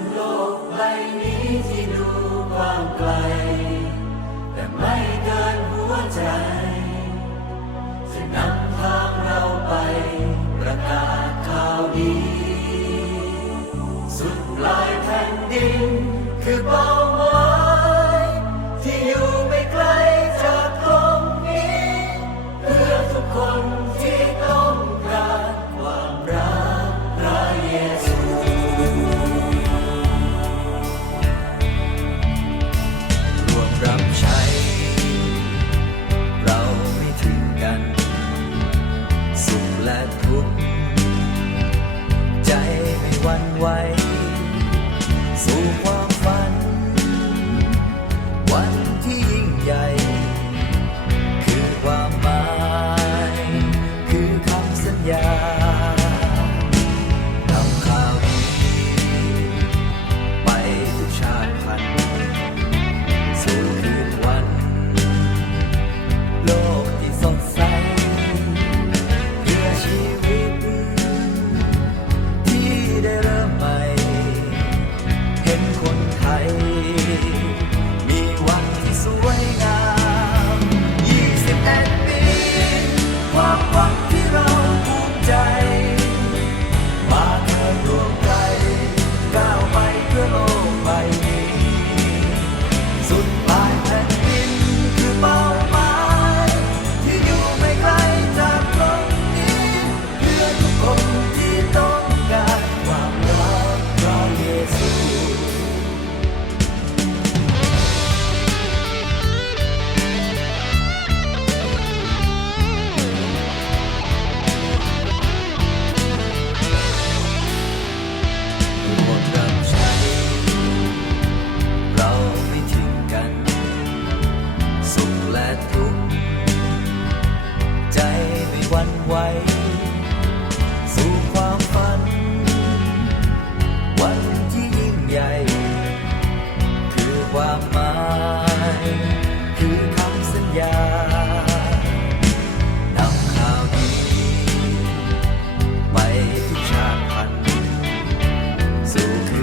นโลกใบนี้ที่ดูกว้างไกล แต่ไม่เกินหัวใจ จะนำทางเราไปประกาศข่าวดี สุดปลายแผ่นดินคือเป้า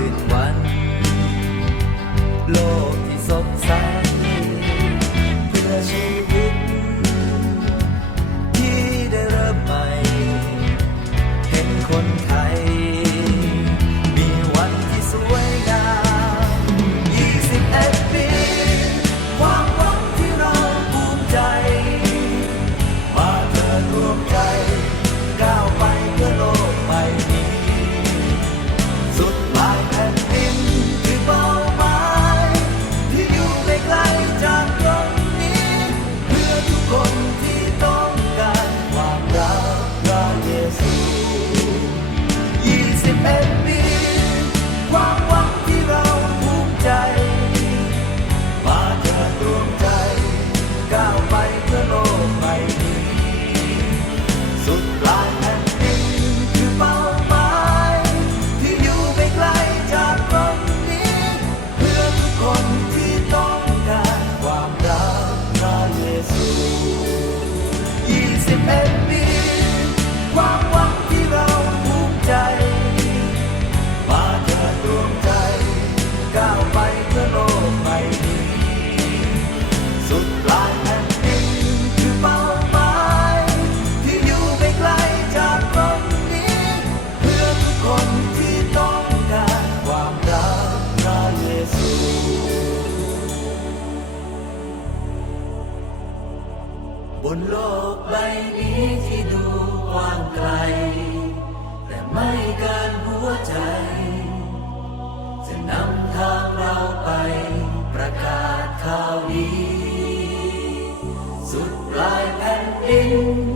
with what บนโลกใบนี้ที่ดูกว้างไกล แต่ไม่เกินหัวใจ จะนำทางเราไปประกาศข่าวดี สุดปลายแผ่นดิน